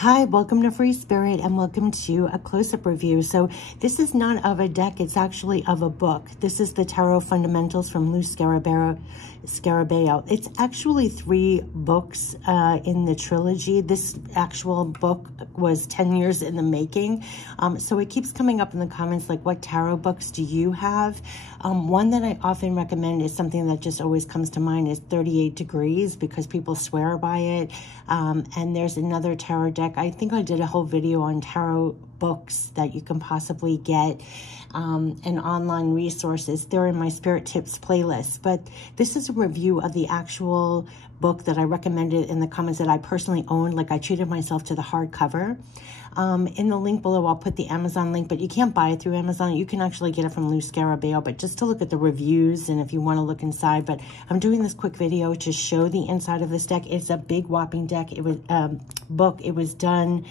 Hi, welcome to Free Spirit and welcome to a close-up review. So this is not of a deck, it's actually of a book. This is the Tarot Fundamentals from Lou Scarabeo. It's actually 3 books in the trilogy. This actual book was 10 years in the making. So it keeps coming up in the comments like, what tarot books do you have? One that I often recommend is something that just always comes to mind is 38 Degrees because people swear by it. And there's another tarot deck. I think I did a whole video on tarot books that you can possibly get and online resources. They're in my Spirit Tips playlist. But this is a review of the actual book that I recommended in the comments that I personally own. Like I treated myself to the hardcover. In the link below, I'll put the Amazon link, but you can't buy it through Amazon. You can actually get it from Lou Scarabeo, but just to look at the reviews and if you want to look inside. But I'm doing this quick video to show the inside of this deck. It's a big whopping deck. It was book. It was done.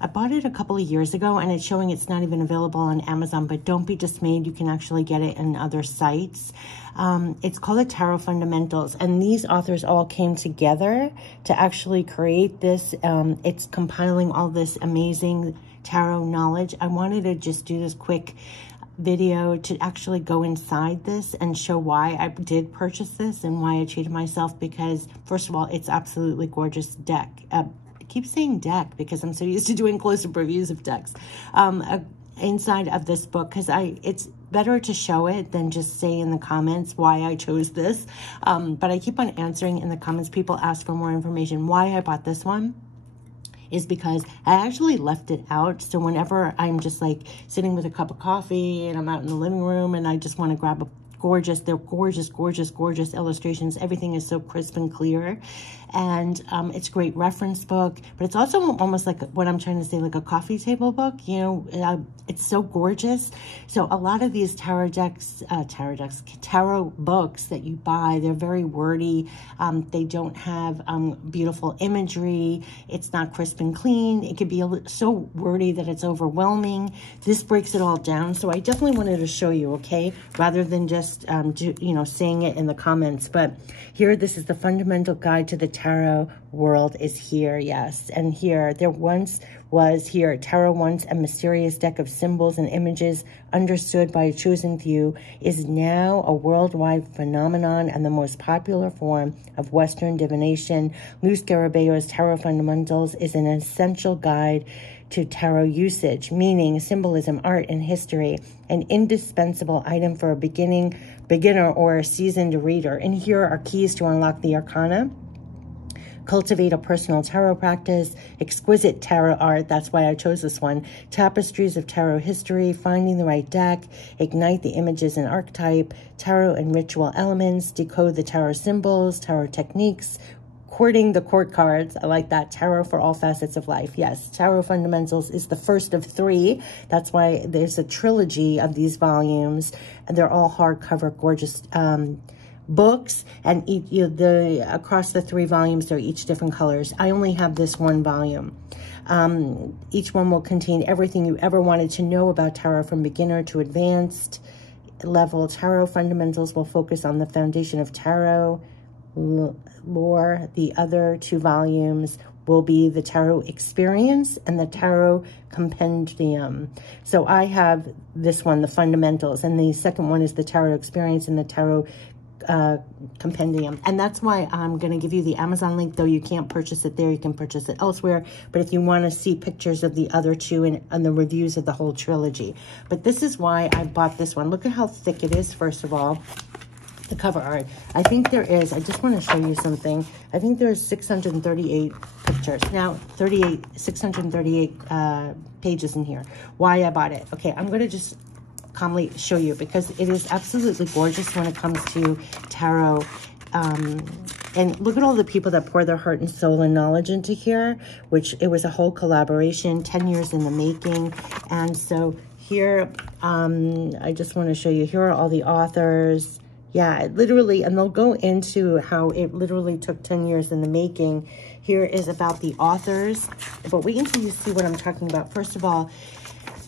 I bought it a couple of years ago and it's showing it's not even available on Amazon, but don't be dismayed. You can actually get it in other sites. It's called the Tarot Fundamentals, and these authors all came together to actually create this. It's compiling all this amazing tarot knowledge. I wanted to just do this quick video to actually go inside this and show why I did purchase this and why I treated myself, because first of all, it's absolutely gorgeous deck. I keep saying deck because I'm so used to doing close-up reviews of decks. Inside of this book, because it's better to show it than just say in the comments why I chose this. But I keep on answering in the comments. People ask for more information. Why I bought this one is because I actually left it out. So whenever I'm just like sitting with a cup of coffee and I'm out in the living room and I just want to grab a they're gorgeous, gorgeous, gorgeous illustrations. Everything is so crisp and clear. And it's a great reference book, but it's also almost like what I'm trying to say, like a coffee table book. You know, it's so gorgeous. So a lot of these tarot books that you buy, they're very wordy. They don't have beautiful imagery. It's not crisp and clean. It could be so wordy that it's overwhelming. This breaks it all down. So I definitely wanted to show you, okay, rather than just saying it in the comments. But here, this is the fundamental guide to the tarot world is here. Yes. And here, there once was here, tarot, once a mysterious deck of symbols and images understood by a chosen few, is now a worldwide phenomenon and the most popular form of Western divination. Lou Scarabeo's Tarot Fundamentals is an essential guide to tarot usage, meaning symbolism, art, and history, an indispensable item for a beginner or a seasoned reader. And here are keys to unlock the arcana. Cultivate a personal tarot practice, exquisite tarot art, that's why I chose this one, tapestries of tarot history, finding the right deck, ignite the images and archetype, tarot and ritual elements, decode the tarot symbols, tarot techniques, courting the court cards. I like that. Tarot for all facets of life. Yes, Tarot Fundamentals is the first of 3. That's why there's a trilogy of these volumes, and they're all hardcover, gorgeous books, and across the 3 volumes, they're each different colors. I only have this one volume. Each one will contain everything you ever wanted to know about tarot, from beginner to advanced level. Tarot Fundamentals will focus on the foundation of tarot lore. The other 2 volumes will be the Tarot Experience and the Tarot Compendium. So I have this one, the Fundamentals, and the second one is the Tarot Experience and the Tarot Compendium. And that's why I'm going to give you the Amazon link, though you can't purchase it there. You can purchase it elsewhere. But if you want to see pictures of the other 2 and the reviews of the whole trilogy. But this is why I bought this one. Look at how thick it is, first of all. The cover art. I think there is, I just want to show you something. I think there's 638 pictures. Now, 638 pages in here. Why I bought it. Okay, I'm going to just calmly show you because it is absolutely gorgeous when it comes to tarot. And look at all the people that pour their heart and soul and knowledge into here, which it was a whole collaboration, 10 years in the making. And so here, I just want to show you, here are all the authors. Yeah, literally, and they'll go into how it literally took 10 years in the making. Here is about the authors, but wait until you see what I'm talking about. First of all,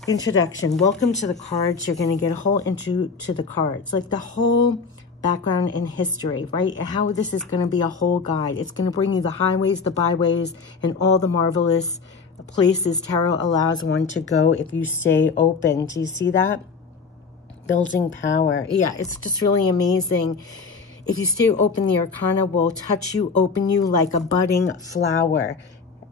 introduction. Welcome to the cards. You're going to get a whole into the cards, like the whole background in history, right? How this is going to be a whole guide. It's going to bring you the highways, the byways, and all the marvelous places tarot allows one to go if you stay open. Do you see that? Building power. Yeah, it's just really amazing. If you stay open, the arcana will touch you, open you like a budding flower.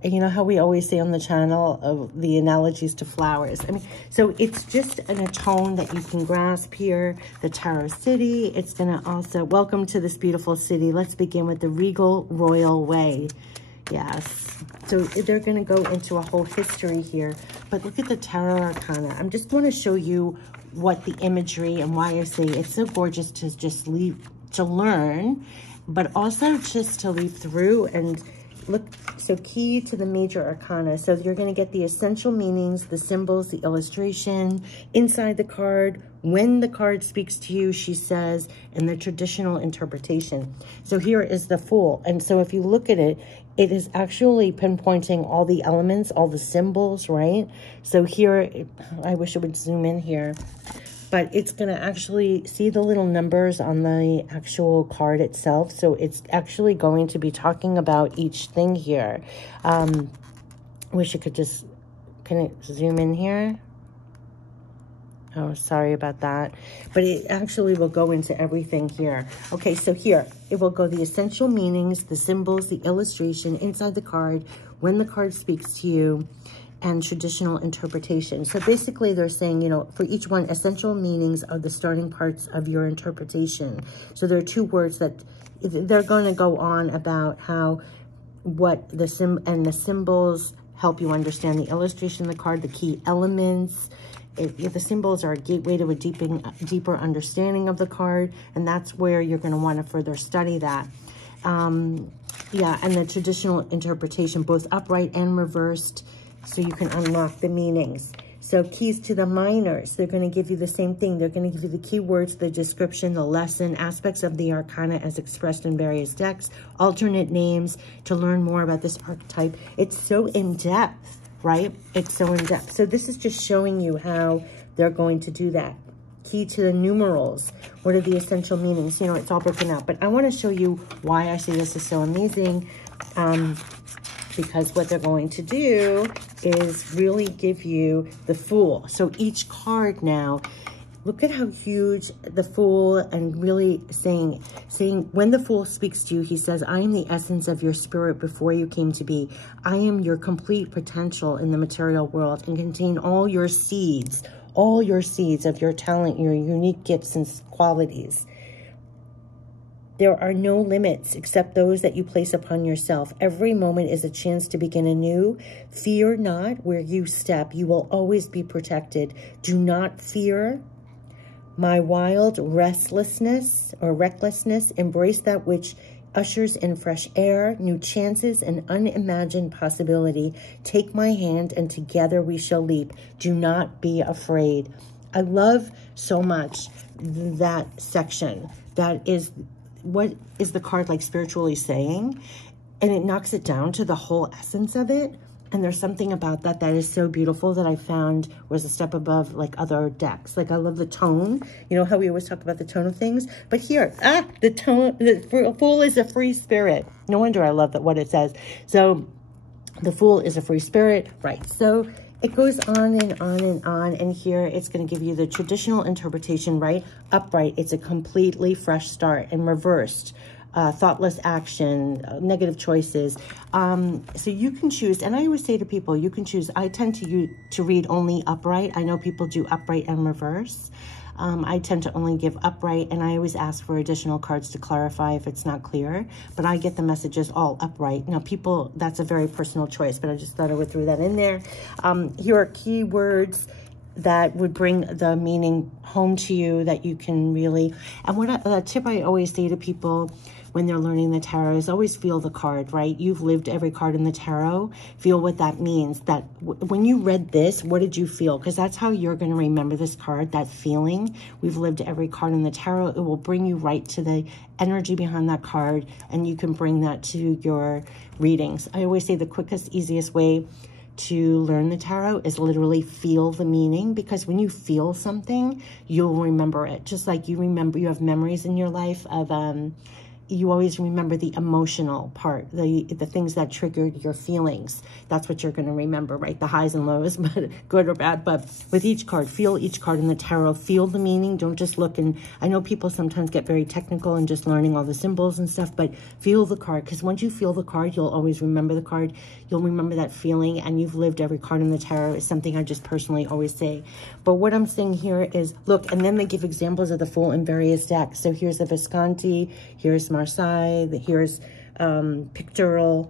And you know how we always say on the channel of the analogies to flowers. I mean, so it's just a tone that you can grasp here. The Tarot City. It's going to also, welcome to this beautiful city. Let's begin with the Regal Royal Way. Yes. So they're going to go into a whole history here. But look at the Tarot Arcana. I'm just going to show you what the imagery and why I say it's so gorgeous to just leave, to learn, but also just to leave through and look. So key to the major arcana. So you're going to get the essential meanings, the symbols, the illustration inside the card. When the card speaks to you, she says, and the traditional interpretation. So here is the Fool. And so if you look at it, it is actually pinpointing all the elements, all the symbols, right? So here, I wish it would zoom in here. But it's going to actually see the little numbers on the actual card itself. So it's actually going to be talking about each thing here. Wish it could just, can it zoom in here? Oh, sorry about that. But it actually will go into everything here. Okay, so here, it will go the essential meanings, the symbols, the illustration inside the card, when the card speaks to you, and traditional interpretation. So basically they're saying, you know, for each one, essential meanings are the starting parts of your interpretation. So there are two words that they're going to go on about how, what the symbols help you understand the illustration of the card, the key elements. If the symbols are a gateway to a deeper understanding of the card, and that's where you're going to want to further study that. Yeah, and the traditional interpretation, both upright and reversed, so you can unlock the meanings. So keys to the minors, they're going to give you the same thing. They're going to give you the keywords, the description, the lesson, aspects of the arcana as expressed in various decks, alternate names to learn more about this archetype. It's so in-depth, right? It's so in-depth. So this is just showing you how they're going to do that. Key to the numerals. What are the essential meanings? You know, it's all broken out. But I want to show you why I say this is so amazing. Because what they're going to do is really give you the Fool. So each card now, look at how huge the Fool, and really saying when the Fool speaks to you, he says, I am the essence of your spirit before you came to be. I am your complete potential in the material world and contain all your seeds of your talent, your unique gifts and qualities. There are no limits except those that you place upon yourself. Every moment is a chance to begin anew. Fear not where you step. You will always be protected. Do not fear my wild restlessness or recklessness. Embrace that which ushers in fresh air, new chances, and unimagined possibility. Take my hand and together we shall leap. Do not be afraid. I love so much that section. That is, what is the card like spiritually saying? And it knocks it down to the whole essence of it. And there's something about that that is so beautiful that I found was a step above like other decks. Like I love the tone. You know how we always talk about the tone of things? But here, the tone, the Fool is a free spirit. No wonder I love that what it says. So the Fool is a free spirit, right? So it goes on and on and on. And here it's going to give you the traditional interpretation, right? Upright, it's a completely fresh start, and reversed, thoughtless action, negative choices. So you can choose, and I always say to people, you can choose. I tend to read only upright. I know people do upright and reverse. I tend to only give upright, and I always ask for additional cards to clarify if it's not clear, but I get the messages all upright. Now people, that's a very personal choice, but I just thought I would throw that in there. Here are keywords that would bring the meaning home to you that you can really, and the tip I always say to people when they're learning the tarot is always feel the card, right? You've lived every card in the tarot. Feel what that means. That when you read this, what did you feel? Because that's how you're going to remember this card, that feeling. We've lived every card in the tarot. It will bring you right to the energy behind that card, and you can bring that to your readings. I always say the quickest, easiest way to learn the tarot is literally feel the meaning, because when you feel something, you'll remember it. Just like you remember, you have memories in your life of, you always remember the emotional part, the things that triggered your feelings. That's what you're going to remember, right? The highs and lows, but good or bad. But with each card, feel each card in the tarot. Feel the meaning. Don't just look. And I know people sometimes get very technical and just learning all the symbols and stuff, but feel the card. Because once you feel the card, you'll always remember the card. You'll remember that feeling, and you've lived every card in the tarot. Is something I just personally always say. But what I'm saying here is, look, and then they give examples of the Fool in various decks. So here's a Visconti, here's Marseille, here's pictorial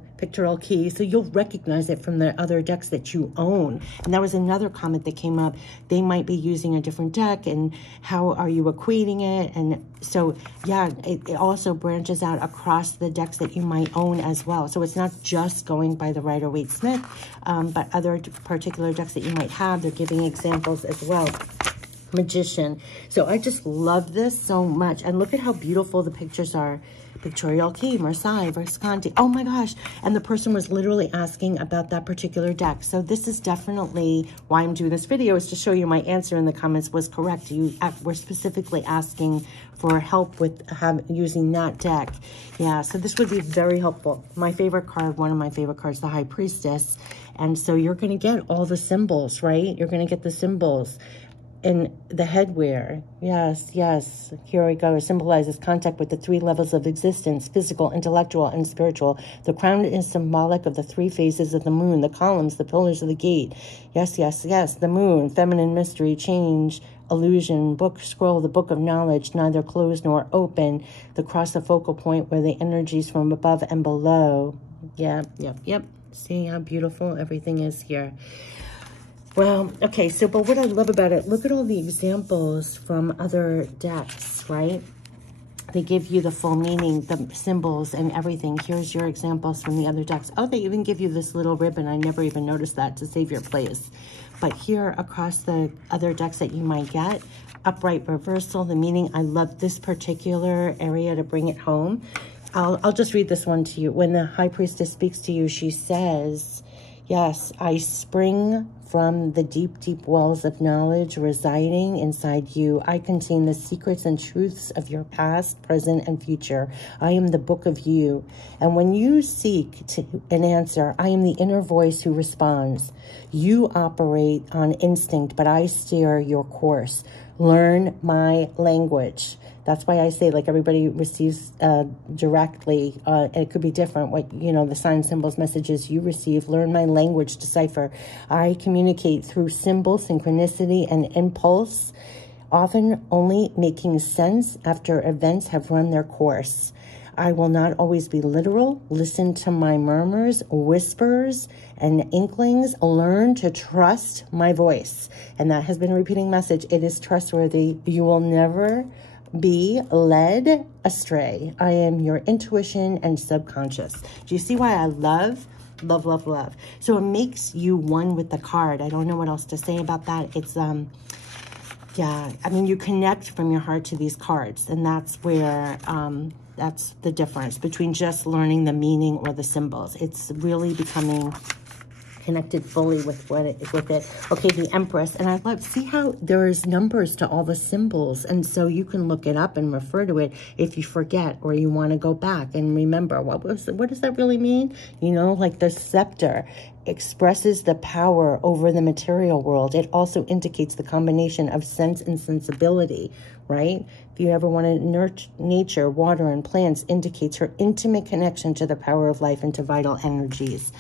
key. So you'll recognize it from the other decks that you own. And that was another comment that came up. They might be using a different deck, and how are you equating it? And so, yeah, it also branches out across the decks that you might own as well. So it's not just going by the Rider-Waite-Smith, but other particular decks that you might have. They're giving examples as well. Magician. So I just love this so much. And look at how beautiful the pictures are. Pictorial key, Marseille, Visconti. Oh my gosh. And the person was literally asking about that particular deck. So this is definitely why I'm doing this video, is to show you my answer in the comments was correct. You were specifically asking for help with using that deck. Yeah, so this would be very helpful. My favorite card, one of my favorite cards, the High Priestess. And so you're going to get all the symbols, right? You're going to get the symbols. And the headwear, yes, yes, here we go. It symbolizes contact with the 3 levels of existence: physical, intellectual, and spiritual. The crown is symbolic of the 3 phases of the moon, the columns, the pillars of the gate. Yes, yes, yes, the moon, feminine mystery, change, illusion, book, scroll, the book of knowledge, neither closed nor open. The cross, the focal point where the energies from above and below. Yep, yep, yep. See how beautiful everything is here. Well, okay, so, but what I love about it, look at all the examples from other decks, right? They give you the full meaning, the symbols and everything. Here's your examples from the other decks. Oh, they even give you this little ribbon. I never even noticed that, to save your place. But here across the other decks that you might get, upright reversal, the meaning. I love this particular area to bring it home. I'll just read this one to you. When the High Priestess speaks to you, she says, yes, I spring from the deep, deep wells of knowledge residing inside you. I contain the secrets and truths of your past, present, and future. I am the book of you. And when you seek an answer, I am the inner voice who responds. You operate on instinct, but I steer your course. Learn my language. That's why I say, like, everybody receives directly. It could be different. What, you know, the sign, symbols, messages you receive. Learn my language, decipher. I communicate through symbol, synchronicity, and impulse, often only making sense after events have run their course. I will not always be literal. Listen to my murmurs, whispers, and inklings. Learn to trust my voice. And that has been a repeating message. It is trustworthy. You will never be led astray. I am your intuition and subconscious. Do you see why I love, love, love, love? So it makes you one with the card. I don't know what else to say about that. It's, yeah, I mean, you connect from your heart to these cards, and that's where, that's the difference between just learning the meaning or the symbols. It's really becoming connected fully with what it. Okay, the Empress, and I love, see how there's numbers to all the symbols, and so you can look it up and refer to it if you forget or you want to go back and remember what does that really mean? You know, like the scepter expresses the power over the material world. It also indicates the combination of sense and sensibility, right? If you ever want to nurture nature, water, and plants, indicates her intimate connection to the power of life and to vital energies.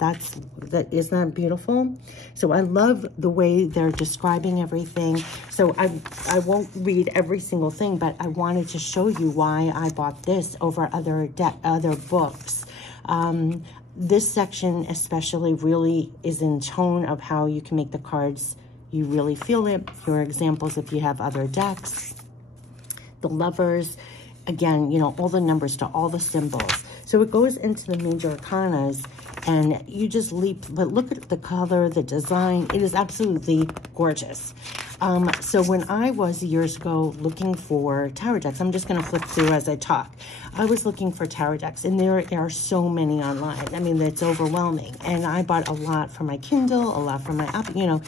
Isn't that beautiful? So I love the way they're describing everything. So I won't read every single thing, but I wanted to show you why I bought this over other books. This section especially really is in tone of how you can make the cards. You really feel it. Here are examples if you have other decks. The Lovers, again, you know, all the numbers to all the symbols. So it goes into the major arcanas, and you just leap. But look at the color, the design. It is absolutely gorgeous. So when I was years ago looking for tarot decks, I'm just going to flip through as I talk. I was looking for tarot decks, and there are so many online. I mean, it's overwhelming. And I bought a lot for my Kindle, a lot for my Apple, you know.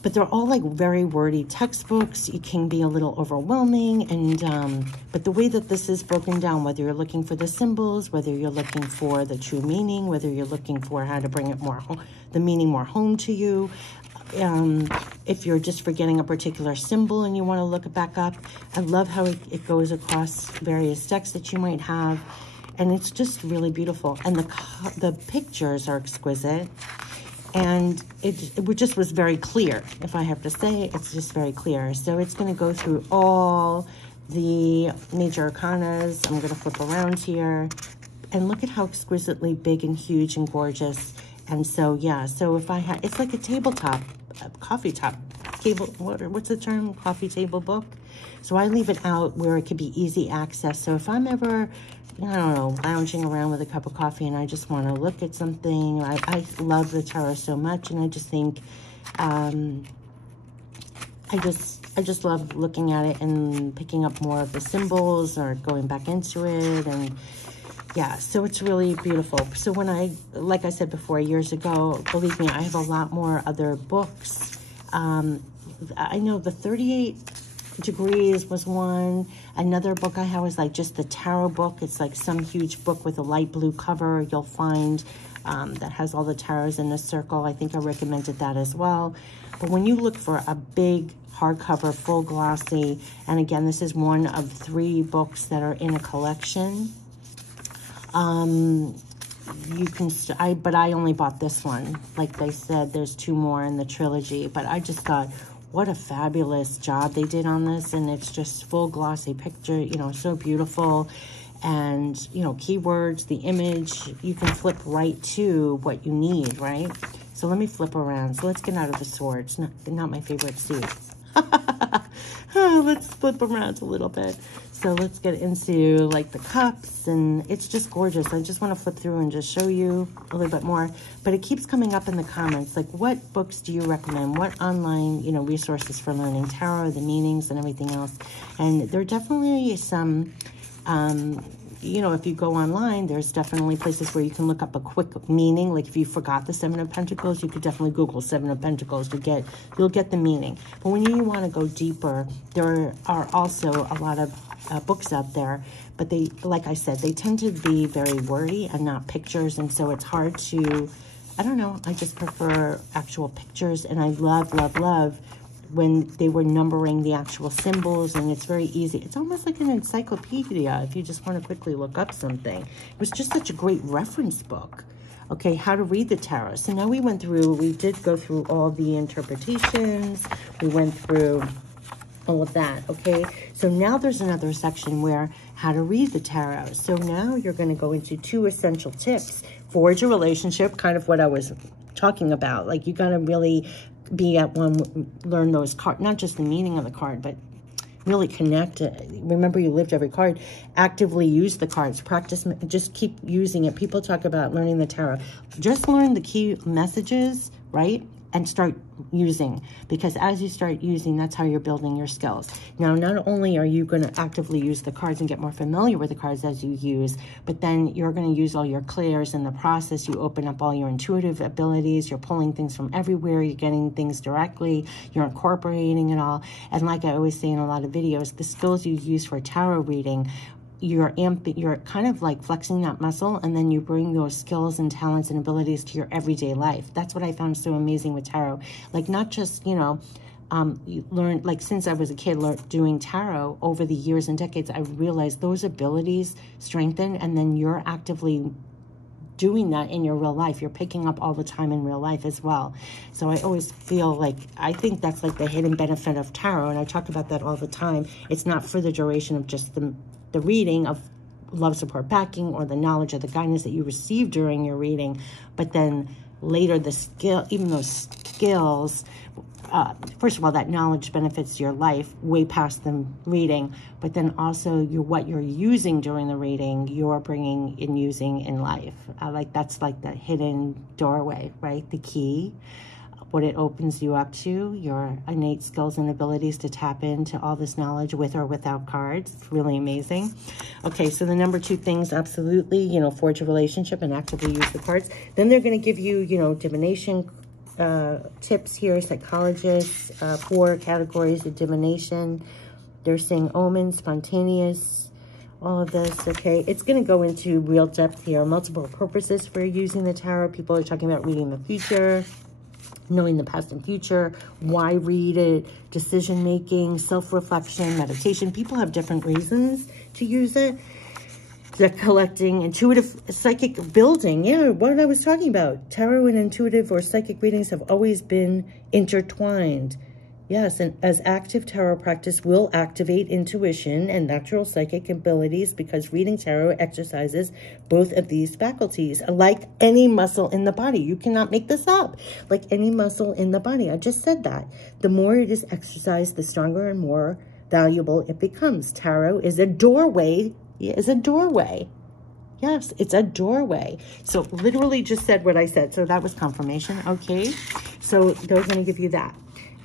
but they're all like very wordy textbooks. It can be a little overwhelming, and but the way that this is broken down, whether you're looking for the symbols, whether you're looking for the true meaning, whether you're looking for how to bring it more home, the meaning more home to you, if you're just forgetting a particular symbol and you want to look it back up, I love how it goes across various decks that you might have, and it's just really beautiful. And the pictures are exquisite. And it just was very clear, if I have to say. It's just very clear. So it's going to go through all the major arcanas. I'm going to flip around here. And look at how exquisitely big and huge and gorgeous. And so, yeah, so if I had, it's like a tabletop, a coffee top, what's the term? Coffee table book. So I leave it out where it could be easy access. So if I'm ever, I don't know, lounging around with a cup of coffee and I just want to look at something. I love the tarot so much, and I just think, I just love looking at it and picking up more of the symbols or going back into it. And yeah, so it's really beautiful. So when like I said before, years ago, believe me, I have a lot more other books. I know the 38 Degrees was one. Another book I have was like just the tarot book. It's like some huge book with a light blue cover you'll find that has all the tarots in a circle. I think I recommended that as well. But when you look for a big hardcover, full glossy, and again, this is one of 3 books that are in a collection. You can, but I only bought this one. Like they said, there's 2 more in the trilogy, but I just thought, what a fabulous job they did on this. And it's just full glossy picture, you know, so beautiful. And, you know, keywords, the image, you can flip right to what you need, right? So let me flip around. So let's get out of the swords. Not my favorite suits. Let's flip around a little bit. So let's get into like the cups, and it's just gorgeous. I just want to flip through and just show you a little bit more, but it keeps coming up in the comments. Like, what books do you recommend? What online, you know, resources for learning tarot, the meanings and everything else? And there are definitely some, you know, if you go online, there's definitely places where you can look up a quick meaning. Like if you forgot the 7 of Pentacles, you could definitely Google 7 of Pentacles to you'll get the meaning. But when you want to go deeper, there are also a lot of books out there, but they, like I said, they tend to be very wordy and not pictures. And so it's hard to, I don't know, I just prefer actual pictures. And I love, love, love when they were numbering the actual symbols, and it's very easy. It's almost like an encyclopedia if you just want to quickly look up something. It was just such a great reference book. Okay, how to read the tarot. So now we did go through all the interpretations. We went through all of that, okay? So now there's another section where how to read the tarot. So now you're going to go into 2 essential tips. Forge a relationship, kind of what I was talking about. Like, you got to really be at one, learn those cards, not just the meaning of the card, but really connect it. Remember, you lived every card. Actively use the cards. Practice, just keep using it. People talk about learning the tarot. Just learn the key messages, right? And start using, because as you start using, that's how you're building your skills. Now, not only are you going to actively use the cards and get more familiar with the cards as you use, but then you're going to use all your clears in the process. You open up all your intuitive abilities. You're pulling things from everywhere. You're getting things directly. You're incorporating it all. And like I always say in a lot of videos, the skills you use for tarot reading, you're kind of like flexing that muscle, and then you bring those skills and talents and abilities to your everyday life. That's what I found so amazing with tarot. Like, not just, you know, you learn, like, since I was a kid doing tarot over the years and decades, I realized those abilities strengthen, and then you're actively doing that in your real life. You're picking up all the time in real life as well. So I always feel like, I think that's like the hidden benefit of tarot, and I talk about that all the time. It's not for the duration of just the reading of love support backing or the knowledge or the guidance that you receive during your reading, but then later the skill, even those skills, first of all, that knowledge benefits your life way past the reading, but then also what you're using during the reading, you're bringing and using in life. Like, that's like the hidden doorway, right? The key. What it opens you up to, your innate skills and abilities to tap into all this knowledge with or without cards. It's really amazing. Okay, so the number 2 things, absolutely, you know, forge a relationship and actively use the cards. Then they're going to give you, you know, divination tips here, psychologists, 4 categories of divination. They're saying omens, spontaneous, all of this, okay? It's going to go into real depth here. Multiple purposes for using the tarot. People are talking about reading the future, knowing the past and future, why read it, decision-making, self-reflection, meditation. People have different reasons to use it. The collecting, intuitive, psychic building. Yeah, what I was talking about. Tarot and intuitive or psychic readings have always been intertwined. Yes, and as active tarot practice will activate intuition and natural psychic abilities because reading tarot exercises both of these faculties. Like any muscle in the body. You cannot make this up. Like any muscle in the body. I just said that. The more it is exercised, the stronger and more valuable it becomes. Tarot is a doorway. Yes, it's a doorway. So literally just said what I said. So that was confirmation. Okay. So they're going to give you that.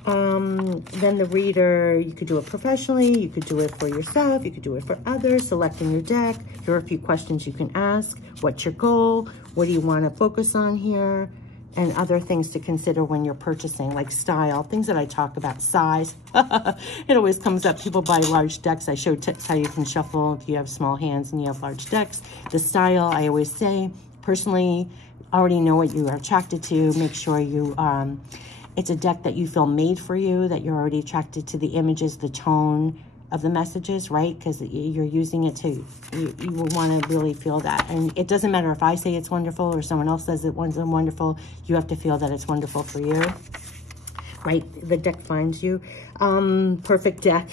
Then the reader, you could do it professionally, you could do it for yourself, you could do it for others, selecting your deck. Here are a few questions you can ask. What's your goal? What do you want to focus on here? And other things to consider when you're purchasing, like style, things that I talk about, size. It always comes up. People buy large decks. I show tips how you can shuffle if you have small hands and you have large decks. The style, I always say, personally, already know what you are attracted to. Make sure you... it's a deck that you feel made for you, that you're already attracted to the images, the tone of the messages, right? Because you're using it to, you want to really feel that. And it doesn't matter if I say it's wonderful or someone else says it was wonderful. You have to feel that it's wonderful for you, right? The deck finds you. Perfect deck.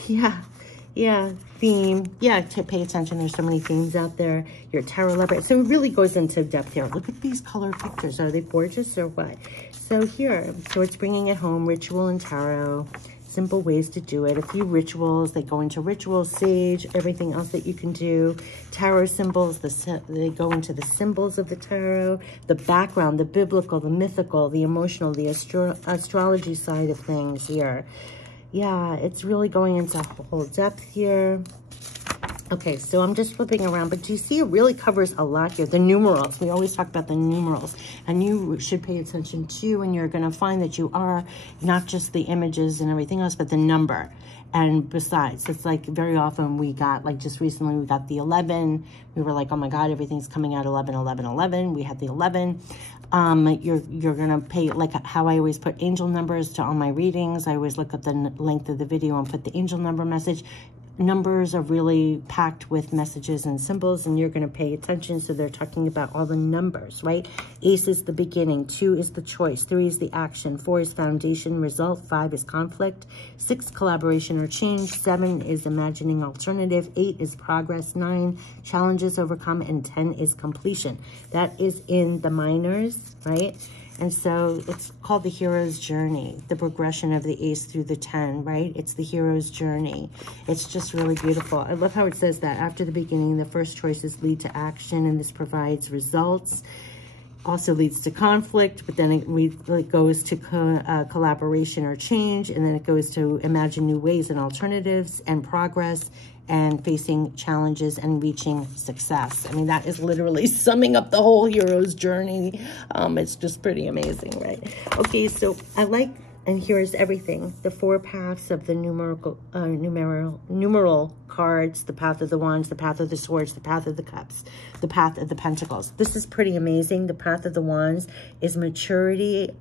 Yeah. Theme. Yeah, to pay attention. There's so many themes out there. Your tarot lover. So it really goes into depth here. Look at these color pictures. Are they gorgeous or what? So here, so it's bringing it home, ritual and tarot, simple ways to do it. A few rituals, they go into rituals, sage, everything else that you can do. Tarot symbols, they go into the symbols of the tarot, the background, the biblical, the mythical, the emotional, the astrology side of things here. Yeah, it's really going into a whole depth here. Okay, so I'm just flipping around, but do you see it really covers a lot here? The numerals, we always talk about the numerals, and you should pay attention to, and you're going to find that you are not just the images and everything else, but the number. And besides, it's like very often we got, like just recently we got the 11. We were like, oh my God, everything's coming out 11, 11, 11. We had the 11. You're going to pay, like how I always put angel numbers to all my readings. I always look at the length of the video and put the angel number message. Numbers are really packed with messages and symbols, and you're going to pay attention. So they're talking about all the numbers, right? Ace is the beginning. 2 is the choice. 3 is the action. 4 is foundation, result. 5 is conflict. 6, collaboration or change. 7 is imagining alternative. 8 is progress. 9, challenges overcome. And 10 is completion. That is in the minors, right? And so it's called the hero's journey, the progression of the ace through the 10, right? It's the hero's journey. It's just really beautiful. I love how it says that after the beginning, the first choices lead to action, and this provides results. Also leads to conflict, but then it goes to collaboration or change, and then it goes to imagine new ways and alternatives and progress and facing challenges and reaching success. I mean, that is literally summing up the whole hero's journey. It's just pretty amazing, right? Okay, so I like, and here's everything. The 4 paths of the numeral cards, the path of the wands, the path of the swords, the path of the cups, the path of the pentacles. This is pretty amazing. The path of the wands is maturity.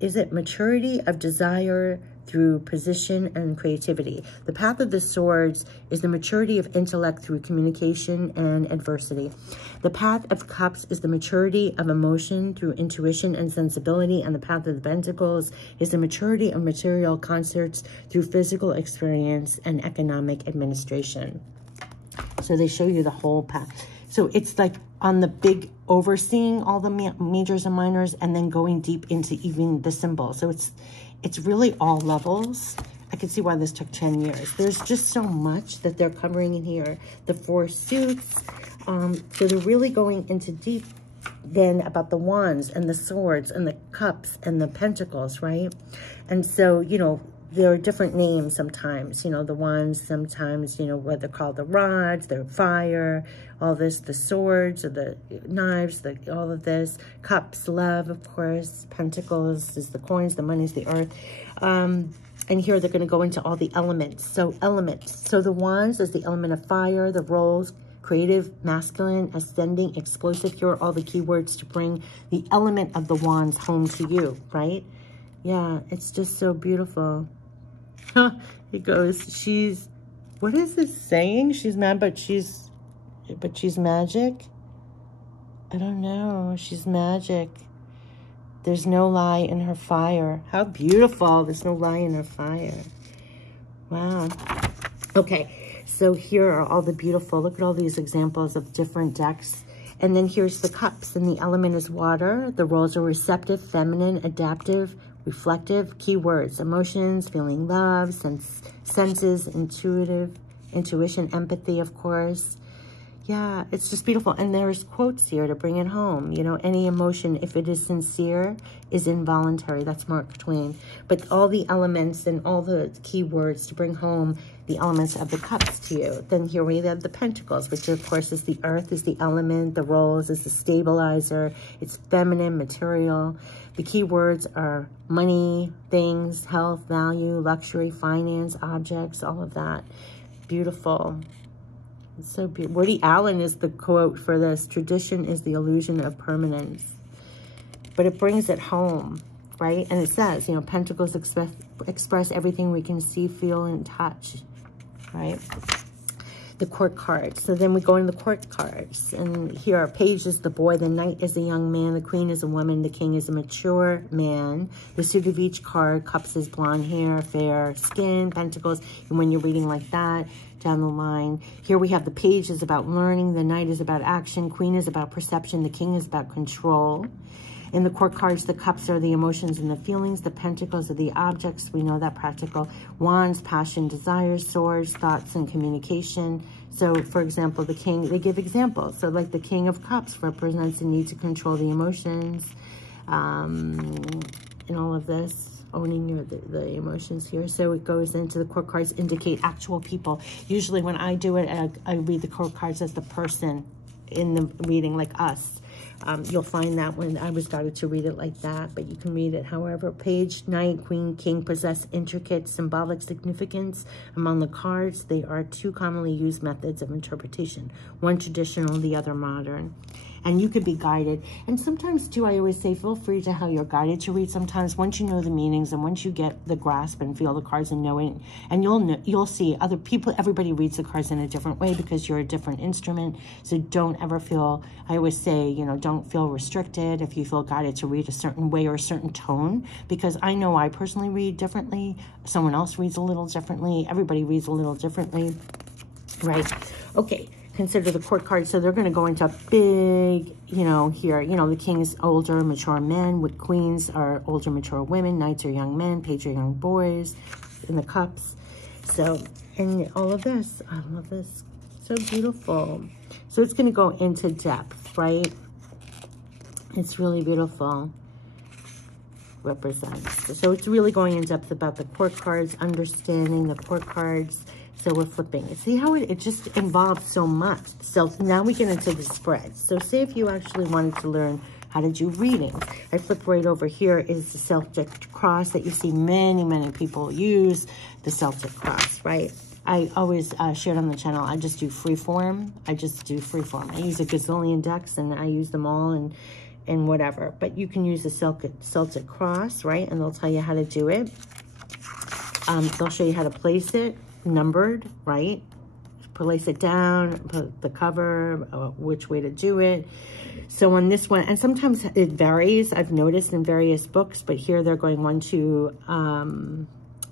Is it maturity of desire through position and creativity? The path of the swords is the maturity of intellect through communication and adversity. The path of cups is the maturity of emotion through intuition and sensibility. And the path of the pentacles is the maturity of material concerts through physical experience and economic administration. So they show you the whole path. So it's like on the big overseeing all the majors and minors, and then going deep into even the symbols. So it's really all levels. I can see why this took 10 years. There's just so much that they're covering in here. The 4 suits. So they're really going into deep then about the wands and the swords and the cups and the pentacles, right? And so, you know, there are different names sometimes, you know, the wands, sometimes, you know, what they're called, the rods, the fire, all this, the swords or the knives, all of this, cups, love, of course, pentacles is the coins, the money is the earth. And here they're going to go into all the elements. So elements. So the wands is the element of fire, the roles, creative, masculine, ascending, explosive. Here are all the keywords to bring the element of the wands home to you, right? Yeah, it's just so beautiful. It goes, she's, what is this saying? She's mad, but she's magic? I don't know. She's magic. There's no lie in her fire. How beautiful. There's no lie in her fire. Wow. Okay, so here are all the beautiful, look at all these examples of different decks. And then here's the cups, and the element is water. The roles are receptive, feminine, adaptive, reflective, keywords, emotions, feeling love, senses, intuition, empathy, of course. Yeah, it's just beautiful. And there's quotes here to bring it home. You know, any emotion, if it is sincere, is involuntary. That's Mark Twain. But all the elements and all the keywords to bring home the elements of the cups to you. Then here we have the pentacles, which of course is the earth, is the element. The roles is the stabilizer. It's feminine, material. The keywords are money, things, health, value, luxury, finance, objects, all of that. Beautiful. It's so beautiful. Woody Allen is the quote for this. Tradition is the illusion of permanence. But it brings it home, right? And it says, you know, pentacles express everything we can see, feel, and touch, right? The court cards. So then we go into the court cards. And here are page is the boy, the knight is a young man, the queen is a woman, the king is a mature man. The suit of each card, cups is blonde hair, fair skin, pentacles. And when you're reading like that, down the line, here we have the page is about learning, the knight is about action, queen is about perception, the king is about control. In the court cards, the cups are the emotions and the feelings, the pentacles are the objects, we know that, practical. Wands, passion, desires, swords, thoughts, and communication. So, for example, the king, they give examples. So, like the king of cups represents the need to control the emotions, and all of this. Owning the emotions here. So it goes into the court cards indicate actual people. Usually when I do it, I read the court cards as the person in the reading, like us. You'll find that when I was started to read it like that, but you can read it however. Page, knight, queen, king possess intricate symbolic significance. Among the cards, they are two commonly used methods of interpretation. One traditional, the other modern. And you could be guided. And sometimes, too, I always say, feel free to how you're guided to read. Sometimes, once you know the meanings and once you get the grasp and feel the cards and know it, and you'll see other people, everybody reads the cards in a different way because you're a different instrument. So don't ever feel, I always say, you know, don't feel restricted if you feel guided to read a certain way or a certain tone. Because I know I personally read differently. Someone else reads a little differently. Everybody reads a little differently. Right? Okay. Consider the court cards. So they're going to go into big, you know, here, you know, the king is older, mature men, with queens are older, mature women, knights are young men, page are young boys, in the cups. So, and all of this, I love this. So beautiful. So it's going to go into depth, right? It's really beautiful. Represents. So it's really going in depth about the court cards, understanding the court cards. So we're flipping it. See how it just involves so much. So now we get into the spreads. So say if you actually wanted to learn how to do readings. I flip right over here is the Celtic cross that you see many, many people use. The Celtic cross, right? I always shared on the channel, I just do freeform. I use a gazillion decks and I use them all and whatever. But you can use the Celtic cross, right? And they'll tell you how to do it. They'll show you how to place it. Numbered, right? Place it down, put the cover, which way to do it. So on this one, and sometimes it varies, I've noticed in various books, but here they're going 1, 2,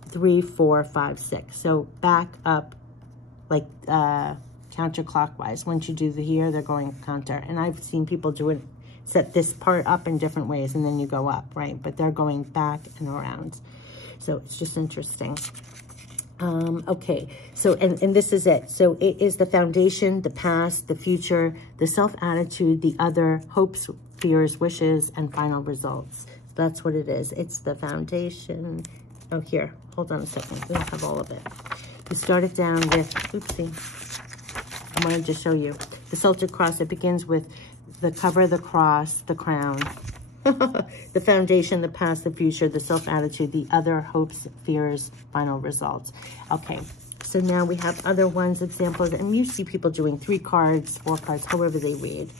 3, 4, 5, 6. So back up like counterclockwise. Once you do the here, they're going counter. And I've seen people do it, set this part up in different ways, and then you go up, right? But they're going back and around. So it's just interesting. Okay, so, and this is it. So it is the foundation, the past, the future, the self-attitude, the other, hopes, fears, wishes, and final results. So that's what it is. It's the foundation, Oh, here. Hold on a second. We don't have all of it. We started down with, oopsie. I wanted to show you. The Celtic cross, it begins with the cover, the cross, the crown. The foundation, the past, the future, the self-attitude, the other, hopes, fears, final results. Okay, so now we have other ones, examples, and you see people doing 3 cards, 4 cards, however they read.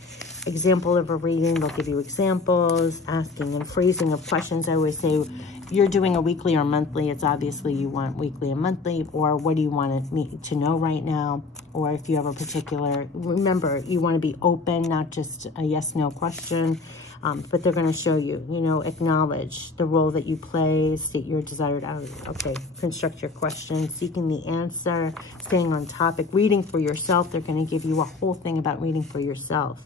Example of a reading, they'll give you examples, asking and phrasing of questions. I always say, you're doing a weekly or monthly, it's obviously you want weekly and monthly, or what do you want me to know right now? Or if you have a particular, remember, you want to be open, not just a yes-no question. But they're going to show you, you know, acknowledge the role that you play, state your desired outcome. Okay, construct your question, seeking the answer, staying on topic, reading for yourself. They're going to give you a whole thing about reading for yourself.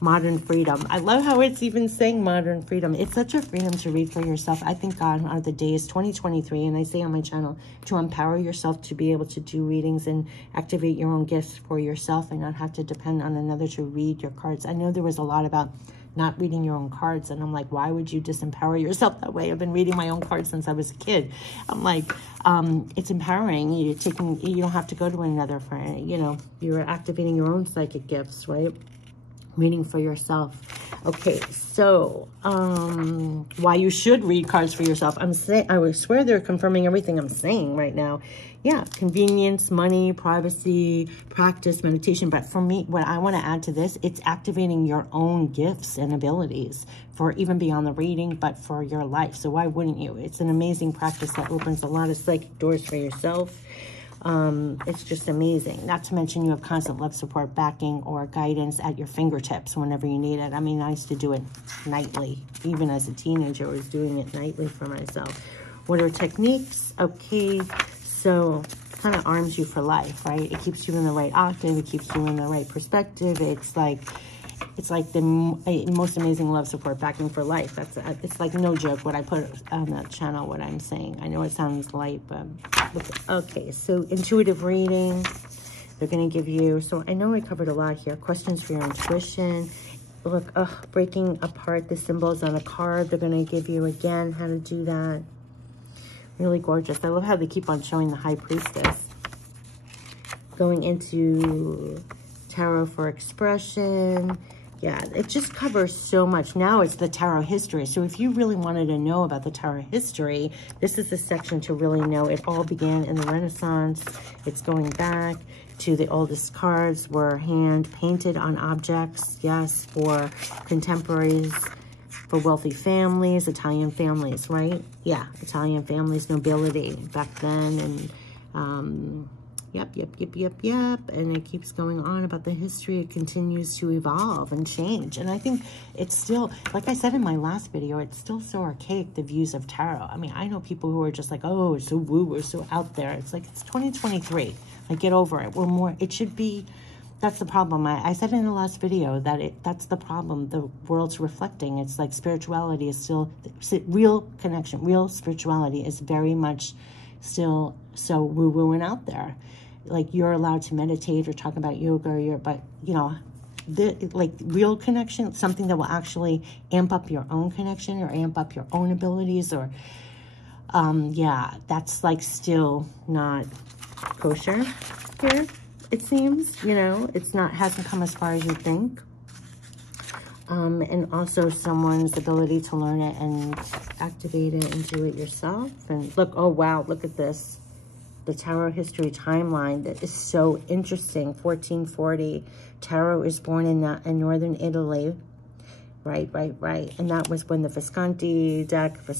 Modern freedom. I love how it's even saying modern freedom. It's such a freedom to read for yourself. I think gone are the days, 2023, and I say on my channel, to empower yourself to be able to do readings and activate your own gifts for yourself and not have to depend on another to read your cards. I know there was a lot about not reading your own cards, and I'm like, why would you disempower yourself that way? I've been reading my own cards since I was a kid. I'm like, it's empowering. You don't have to go to another for, you know, you're activating your own psychic gifts, right? Reading for yourself. Okay, so why you should read cards for yourself. I would swear they're confirming everything I'm saying right now. Yeah, convenience, money, privacy, practice, meditation. But for me, what I want to add to this, it's activating your own gifts and abilities for even beyond the reading, but for your life. So why wouldn't you? It's an amazing practice that opens a lot of psychic doors for yourself. It's just amazing. Not to mention you have constant love, support, backing, or guidance at your fingertips whenever you need it. I mean, I used to do it nightly. Even as a teenager, I was doing it nightly for myself. What are techniques? Okay, so kind of arms you for life, right? It keeps you in the right octave. It keeps you in the right perspective. It's like the most amazing love, support, backing for life. It's like no joke what I put on that channel, what I'm saying. I know it sounds light, but okay. So intuitive reading, they're going to give you, so I know I covered a lot here. Questions for your intuition. Look, breaking apart the symbols on a card. They're going to give you, again, how to do that. Really gorgeous. I love how they keep on showing the High Priestess. Going into tarot for expression. Yeah, it just covers so much. Now it's the tarot history. So if you really wanted to know about the tarot history, this is the section to really know. It all began in the Renaissance. It's going back to the oldest cards were hand painted on objects. Yes, for contemporaries, for wealthy families, Italian families, right? Yeah, Italian families, nobility back then. And yep. And it keeps going on about the history. It continues to evolve and change. And I think it's still, like I said in my last video, it's still so archaic, the views of tarot. I mean, I know people who are just like, oh, it's so woo, we're so out there. It's like, it's 2023. Like, get over it. We're more, it should be, that's the problem. I said in the last video that that's the problem. The world's reflecting. It's like spirituality is still, real connection, real spirituality is very much still so woo-woo and out there. Like, you're allowed to meditate or talk about yoga, but, you know, like real connection, something that will actually amp up your own connection or amp up your own abilities, or, yeah, that's like still not kosher here, it seems. You know, it's not, hasn't come as far as you think. And also someone's ability to learn it and activate it and do it yourself. And look, oh wow, look at this. The tarot history timeline that is so interesting. 1440. Tarot is born in northern Italy. Right. And that was when the Visconti deck, I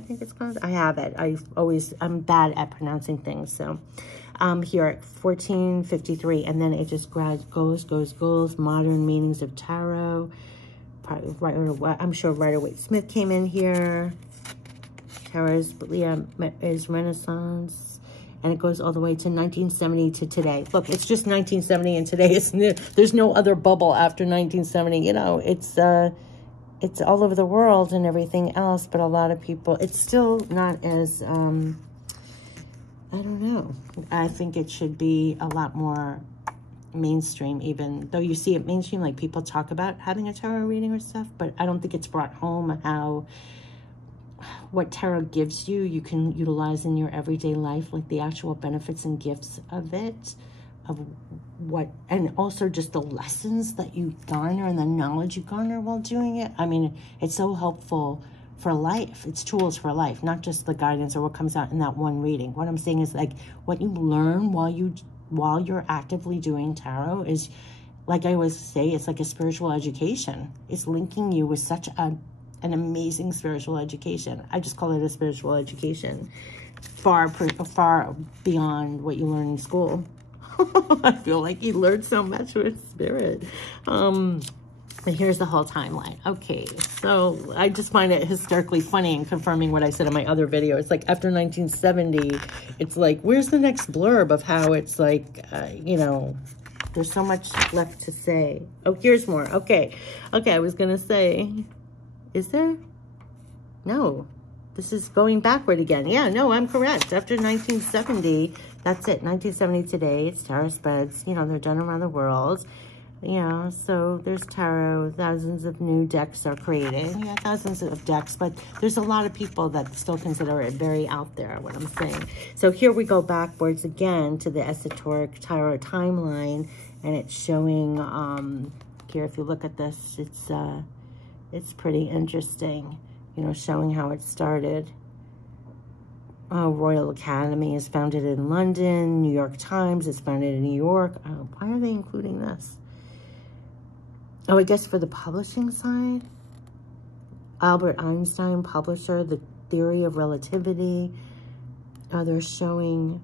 think it's called. I have it. I'm bad at pronouncing things. So here at 1453. And then it just goes. Modern meanings of tarot. I'm sure Rider-Waite-Smith came in here. Tarot is Renaissance. And it goes all the way to 1970 to today. Look, it's just 1970 and today is new. There's no other bubble after 1970. You know, it's all over the world and everything else. But a lot of people, it's still not as, I don't know. I think it should be a lot more mainstream, even though you see it mainstream, like people talk about having a tarot reading or stuff. But I don't think it's brought home how what tarot gives you, you can utilize in your everyday life, like the actual benefits and gifts of it, of what, and also just the lessons that you garner and the knowledge you garner while doing it. I mean, it's so helpful for life. It's tools for life, not just the guidance or what comes out in that one reading. What I'm saying is, like, what you learn while you're actively doing tarot is, like I always say, it's like a spiritual education. It's linking you with such an amazing spiritual education. I just call it a spiritual education, far beyond what you learn in school. I feel like you learned so much with spirit. And here's the whole timeline. Okay, so I just find it hysterically funny and confirming what I said in my other video. It's like after 1970, it's like, where's the next blurb of how it's like, you know, there's so much left to say. Oh, here's more. Okay, I was going to say, is there? No, this is going backward again. Yeah, no, I'm correct. After 1970, that's it. 1970 today, it's tarot spreads. You know, they're done around the world. Yeah, so there's tarot, thousands of new decks are created. Yeah, thousands of decks, but there's a lot of people that still consider it very out there, what I'm saying. So here we go backwards again to the esoteric tarot timeline, and it's showing, here, if you look at this, it's pretty interesting, you know, showing how it started. Royal Academy is founded in London. New York Times is founded in New York. Why are they including this? Oh, I guess for the publishing side. Albert Einstein, publisher, The Theory of Relativity. They're showing,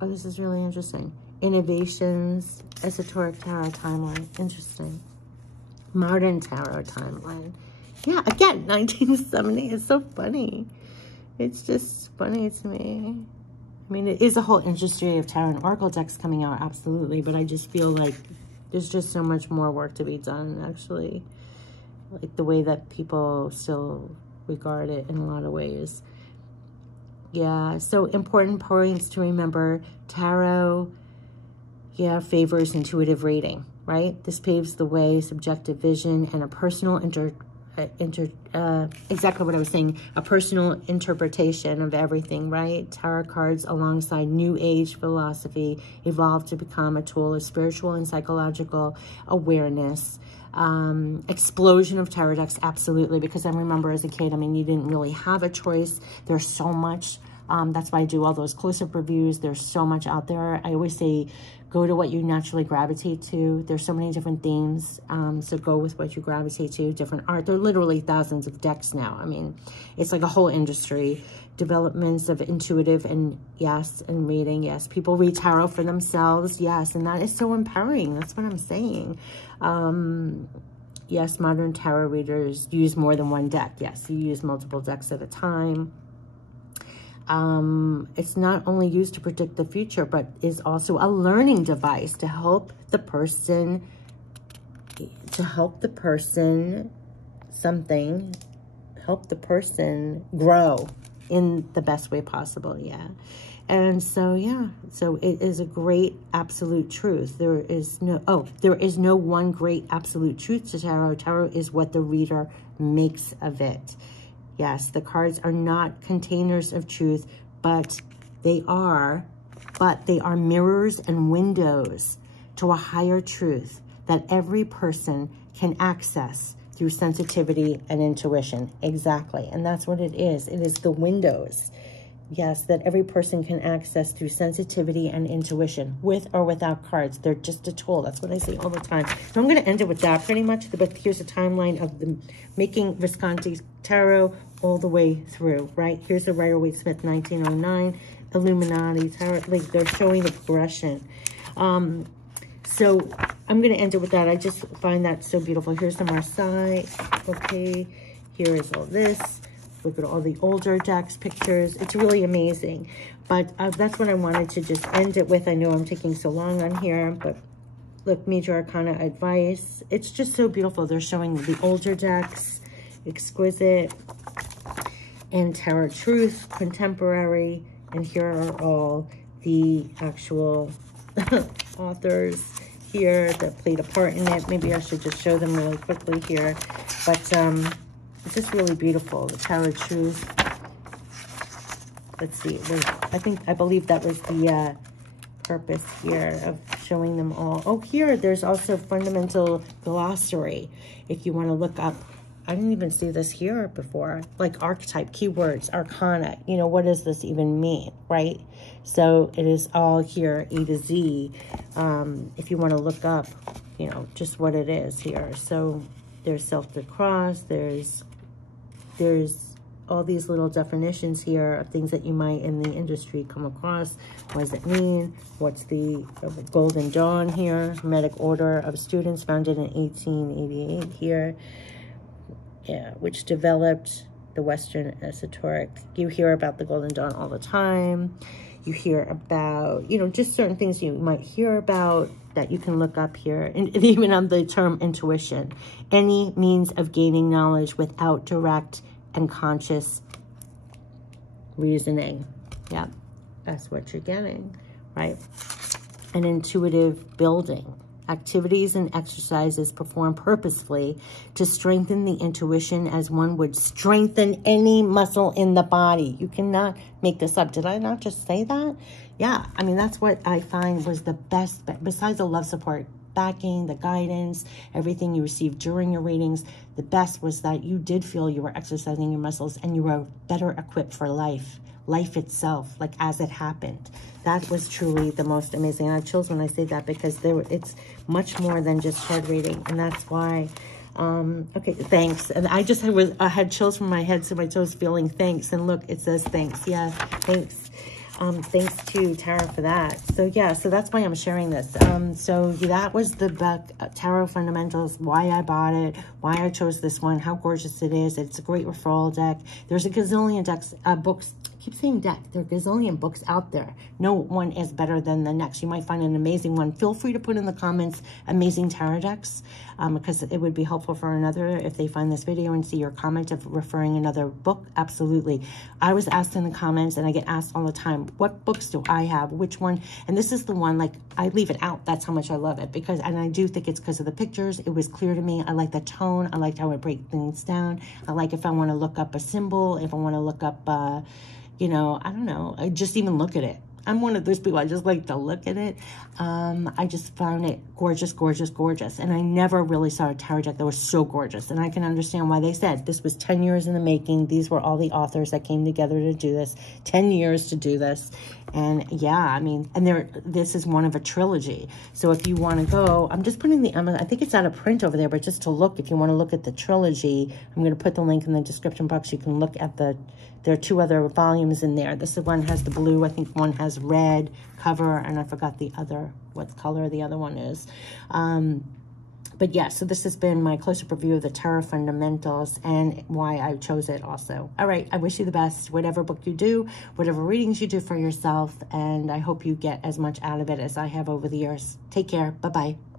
oh, this is really interesting. Innovations, Esoteric Tarot Timeline. Interesting. Modern Tarot Timeline. Yeah, again, 1970. It's so funny. It's just funny to me. I mean, it is a whole industry of tarot and oracle decks coming out, absolutely. But I just feel like there's just so much more work to be done, actually. Like the way that people still regard it in a lot of ways. Yeah, so important points to remember. Tarot, yeah, favors intuitive reading, right? This paves the way, subjective vision, and a personal exactly what I was saying, a personal interpretation of everything, right? Tarot cards alongside New Age philosophy evolved to become a tool of spiritual and psychological awareness. Explosion of tarot decks, absolutely, because I remember as a kid, I mean, you didn't really have a choice. There's so much. That's why I do all those close-up reviews. There's so much out there. I always say, go to what you naturally gravitate to. There's so many different themes, so go with what you gravitate to. Different art. There are literally thousands of decks now. I mean, it's like a whole industry. Developments of intuitive and yes, and reading. Yes, people read tarot for themselves. Yes, and that is so empowering. That's what I'm saying. Yes, modern tarot readers use more than one deck. Yes, you use multiple decks at a time. It's not only used to predict the future, but is also a learning device to help the person, help the person grow in the best way possible. Yeah. And so, yeah, so it is a great absolute truth. There is no one great absolute truth to tarot. Tarot is what the reader makes of it. Yes, the cards are not containers of truth, but they are mirrors and windows to a higher truth that every person can access through sensitivity and intuition. Exactly. And that's what it is. It is the windows. Yes, that every person can access through sensitivity and intuition, with or without cards. They're just a tool. That's what I say all the time. So I'm going to end it with that pretty much. But here's a timeline of the making Visconti Tarot all the way through, right? Here's the Rider-Waite-Smith 1909 Illuminati Tarot. Like, they're showing the progression. So I'm going to end it with that. I just find that so beautiful. Here's the Marseille. Okay, here is all this. Look at all the older decks, pictures. It's really amazing. But that's what I wanted to just end it with. I know I'm taking so long on here, but look, Major Arcana advice. It's just so beautiful. They're showing the older decks, exquisite, and Tarot Truth, contemporary. And here are all the actual authors here that played a part in it. Maybe I should just show them really quickly here. But it's just really beautiful. The Tarot Truth. let's see, I believe that was the purpose here of showing them all. Oh, here, there's also fundamental glossary. If you want to look up, I didn't even see this here before, like archetype, keywords, arcana, you know, what does this even mean, right? So it is all here, A to Z. If you want to look up, you know, just what it is here. So there's self-decross, there's all these little definitions here of things that you might in the industry come across. What does it mean? What's the Golden Dawn here? Hermetic Order of Students founded in 1888 here. Yeah, which developed the Western esoteric. You hear about the Golden Dawn all the time. You hear about, you know, just certain things you might hear about that you can look up here. And even on the term intuition. Any means of gaining knowledge without direct and conscious reasoning. Yeah, that's what you're getting, right? An intuitive building. Activities and exercises performed purposefully to strengthen the intuition as one would strengthen any muscle in the body. You cannot make this up. Did I not just say that? Yeah, I mean, that's what I find was the best, besides the love support, backing, the guidance, everything you received during your readings, the best was that you did feel you were exercising your muscles and you were better equipped for life itself, like as it happened. That was truly the most amazing. I have chills when I say that because it's much more than just card reading, and that's why. Okay, thanks. And I had chills from my head to my toes feeling thanks. And look, it says thanks. Yeah, thanks. Thanks to Tarot for that. So yeah, so that's why I'm sharing this. So that was the book, Tarot Fundamentals, why I bought it, why I chose this one, how gorgeous it is. It's a great referral deck. There's a gazillion books. I keep saying deck. There are gazillion books out there. No one is better than the next. You might find an amazing one. Feel free to put in the comments amazing tarot decks, because it would be helpful for another if they find this video and see your comment of referring another book. Absolutely. I was asked in the comments, and I get asked all the time, what books do I have? Which one? And this is the one, like, I leave it out. That's how much I love it. And I do think it's because of the pictures. It was clear to me. I like the tone. I liked how it breaks things down. I like if I want to look up a symbol, if I want to look up, you know, I don't know, I just even look at it. I'm one of those people, I just like to look at it. I just found it gorgeous, gorgeous, gorgeous. And I never really saw a tarot deck that was so gorgeous. And I can understand why they said this was 10 years in the making. These were all the authors that came together to do this. 10 years to do this. And yeah, I mean, and this is one of a trilogy. So if you want to go, I'm just putting the Amazon, I think it's out of print over there, but just to look, if you want to look at the trilogy, I'm going to put the link in the description box. You can look at there are 2 other volumes in there. This one has the blue, I think one has red cover, and I forgot the other, what color the other one is. But yeah, so this has been my close-up review of the Tarot Fundamentals and why I chose it also. All right, I wish you the best, whatever book you do, whatever readings you do for yourself, and I hope you get as much out of it as I have over the years. Take care. Bye-bye.